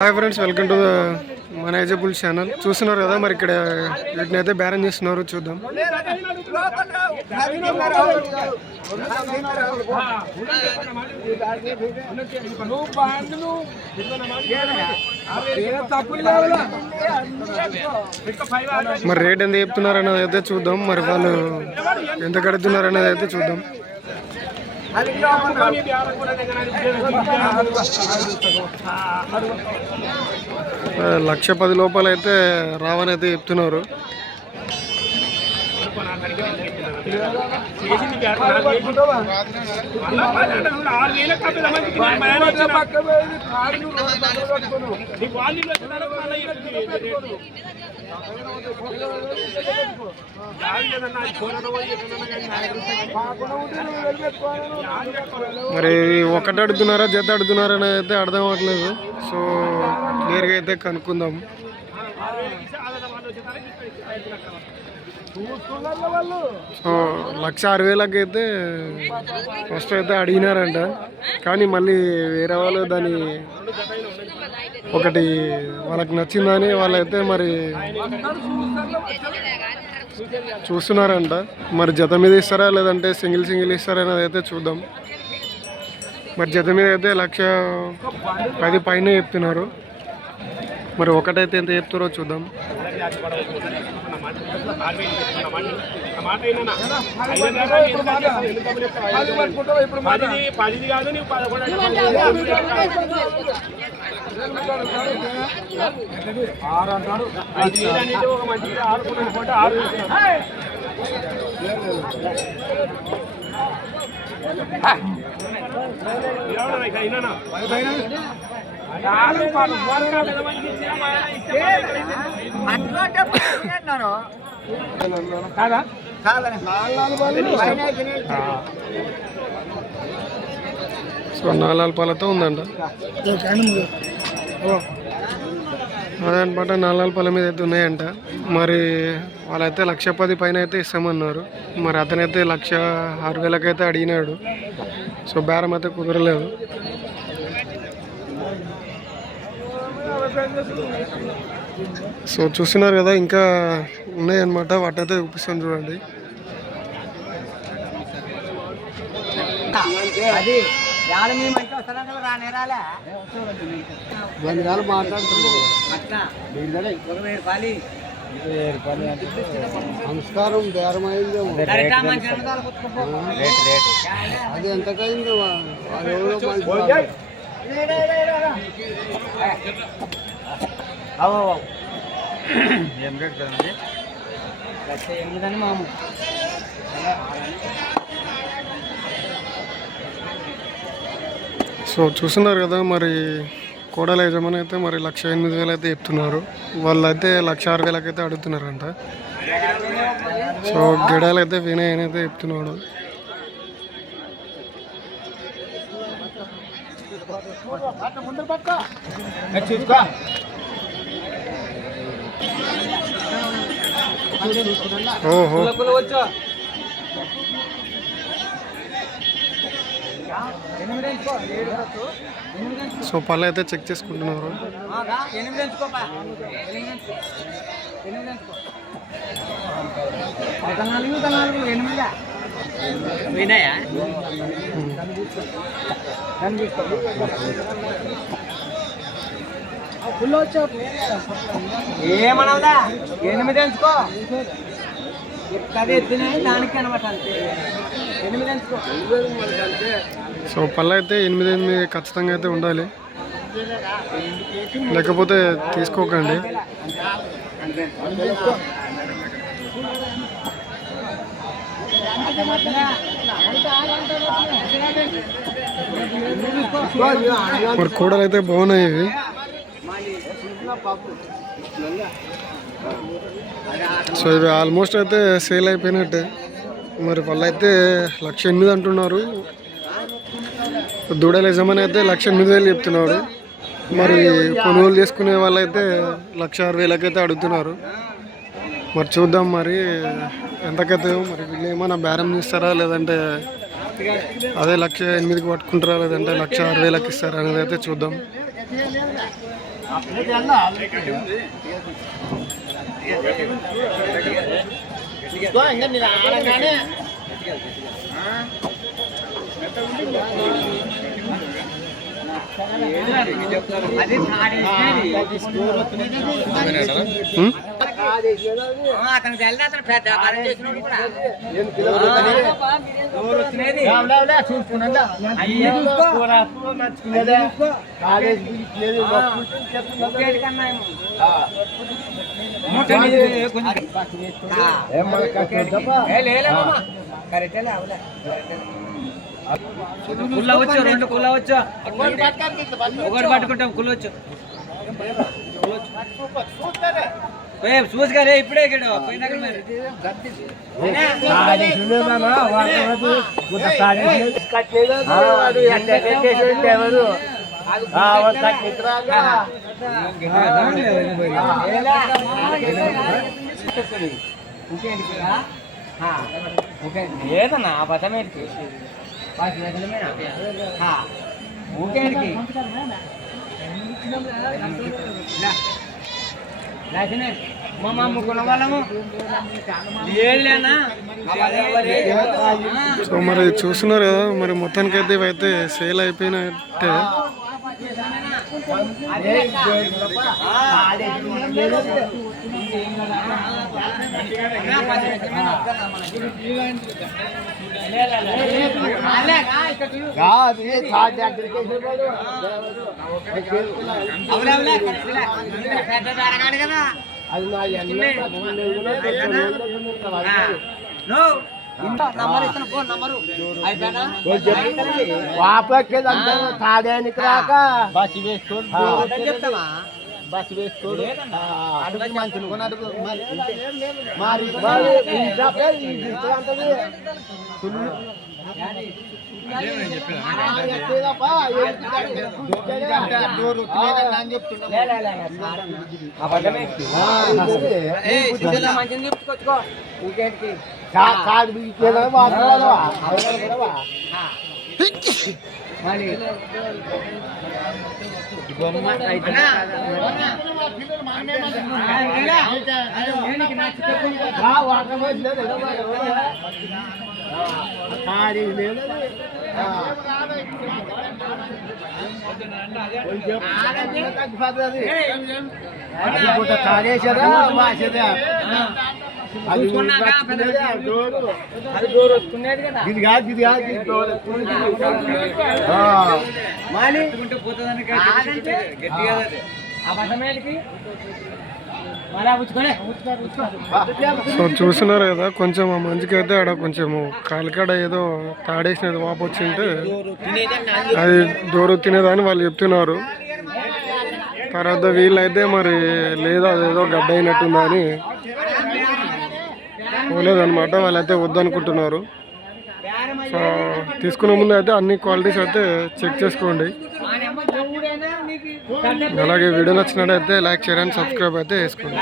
Hi friends welcome to మన ఏజబుల్ channel. చూస్తున్నారు కదా మరి ఇక్కడ వీటిని అయితే బ్యారన్ చేస్తున్నారు చూద్దాం. మరి రేట్ ఎంత చెప్తున్నారు అనేది అయితే చూద్దాం. మరి వాళ్ళు ఎంత కడుతున్నారు అనేది అయితే చూద్దాం. లక్ష పది లోపలైతే రావనైతే రావని అయితే చెప్తున్నారు. మరి ఒకటి అడుగుతున్నారా జత అడుగుతున్నారా అయితే అర్థం అవ్వట్లేదు. సో క్లియర్గా అయితే కనుక్కుందాం. సో లక్ష ఆరు వేలకు అయితే ఫస్ట్ అయితే అడిగినారంట. కానీ మళ్ళీ వేరే వాళ్ళు దాని ఒకటి వాళ్ళకి నచ్చిందని వాళ్ళైతే మరి చూస్తున్నారంట. మరి జత మీద ఇస్తారా లేదంటే సింగిల్ సింగిల్ ఇస్తారా అనేది అయితే చూద్దాం. మరి జత మీద అయితే లక్ష పది పైన చెప్తున్నారు. మరి ఒకటైతే ఎంత చెప్తారో చూద్దాం. పదిది కాదు నీవు పదకొండు ఐదు అనేది ఒక మంచి ఆడుకున్నాను ఆరు సో నాలాల పాలతో ఉందంట. అదనమాట నాలాల పాల మీద అయితే ఉన్నాయంట. మరి వాళ్ళైతే లక్ష పది పైన అయితే ఇస్తామన్నారు. మరి అతనైతే లక్ష ఆరు వేలకైతే అడిగినాడు. సో బేరం అయితే కుదరలేదు. సో చూస్తున్నారు కదా ఇంకా ఉన్నాయన్నమాట. వాటినైతే చూపిస్తాను చూడండి. అది యాడ మేము అంటే వస్తారంటే రానే రాలే. మాట్లాడుతున్నాడు. అట్లా ఒక వెయ్యి రూపాయలు. నమస్కారం బేరం అయిందో కరెక్టా మంచి ఉన్నదాలు కొట్టుకోపో. అది ఎంతకైందో వాళ్ళు ఏం రేట్ కదండి లక్ష మాము సో చూస్తున్నారు కదా మరి కోడల యజమాని అయితే మరి లక్ష ఎనిమిది వేలు అయితే చెప్తున్నారు. వాళ్ళు అయితే లక్ష ఆరు వేలకైతే అడుగుతున్నారంట. సో గిడాలు అయితే వినయ్ అని అయితే చెప్తున్నాడు. ఓహో ఎనిమిది ఎనిమిది ఎంచుకో. సో పళ్ళు అయితే చెక్ చేసుకుంటున్నారు ఎనిమిది. వినయా? ఏమనవదా? ఎనిమిది ఎంచుకో. సో పళ్ళు అయితే ఎనిమిది ఎనిమిది ఖచ్చితంగా అయితే ఉండాలి. లేకపోతే తీసుకోకండి. మరి కూడలు అయితే బాగున్నాయి ఇవి. సో ఇవి ఆల్మోస్ట్ అయితే సేల్ అయిపోయినట్టే. మరి వాళ్ళైతే లక్ష ఎనిమిది అంటున్నారు. దూడల యజమాని అయితే లక్ష ఎనిమిది వేలు చెప్తున్నారు. మరి కొనుగోలు చేసుకునే వాళ్ళైతే లక్ష ఆరు వేలకైతే అడుగుతున్నారు. మరి చూద్దాం మరి ఎంతకైతే మరి వీళ్ళు ఏమైనా బేరం ఇస్తారా లేదంటే అదే లక్ష ఎనిమిదికి పట్టుకుంటారా? లేదంటే లక్ష ఆరు వేలకి ఇస్తారా అనేది అయితే చూద్దాం. అది అతనికి తెలియదు అతను పెద్ద. కరెక్టేలే, అవులే. కుల్ల వచ్చు రెండు కుల్ల వచ్చు ఒకటి పట్టుకుంటాం కుల్ల వచ్చు ఏ ఇప్పుడే ఇక్కడ పోయినాక ఆ లేదన్నా ఏంటి? ఊకేంటికి మా వాళ్ళము సో మరి చూస్తున్నారు కదా మరి మొత్తానికి అయితే ఇవైతే సేల్ అయిపోయినట్టే. పెద్ద ధరగాడు కదా నంబర్ ఇస్తాను ఫోన్ నంబరు అయిపోయినా? తాడానికి రాక. బస్సు వేసుకోడు. చెప్తావా? బస్సు వేసుకోడు. అడుగు. మంచులు మరి మరి కాడ బిగిపోయినా కూడా లేదా వాటర్? ఆ, కొంచెం. అది డోరు. అది డోర్ కదా. ఇది కాదు ఇది కాదు ఇది డోరు గట్టిగా సో చూస్తున్నారు కదా కొంచెం ఆ మంచికి అయితే ఆడ కొంచెము కాలికాడ ఏదో తాడేసినది వాపు వచ్చింటే అది దూరం తినేదని వాళ్ళు చెప్తున్నారు. తర్వాత వీళ్ళైతే మరి లేదు అదేదో గడ్డ అయినట్టుందా అని పోలేదన్నమాట వాళ్ళైతే వద్దనుకుంటున్నారు. సో తీసుకునే ముందు అయితే అన్ని క్వాలిటీస్ అయితే చెక్ చేసుకోండి. అలాగే వీడియో నచ్చినట్టయితే లైక్ షేర్ అండ్ సబ్స్క్రైబ్ అయితే చేసుకోండి.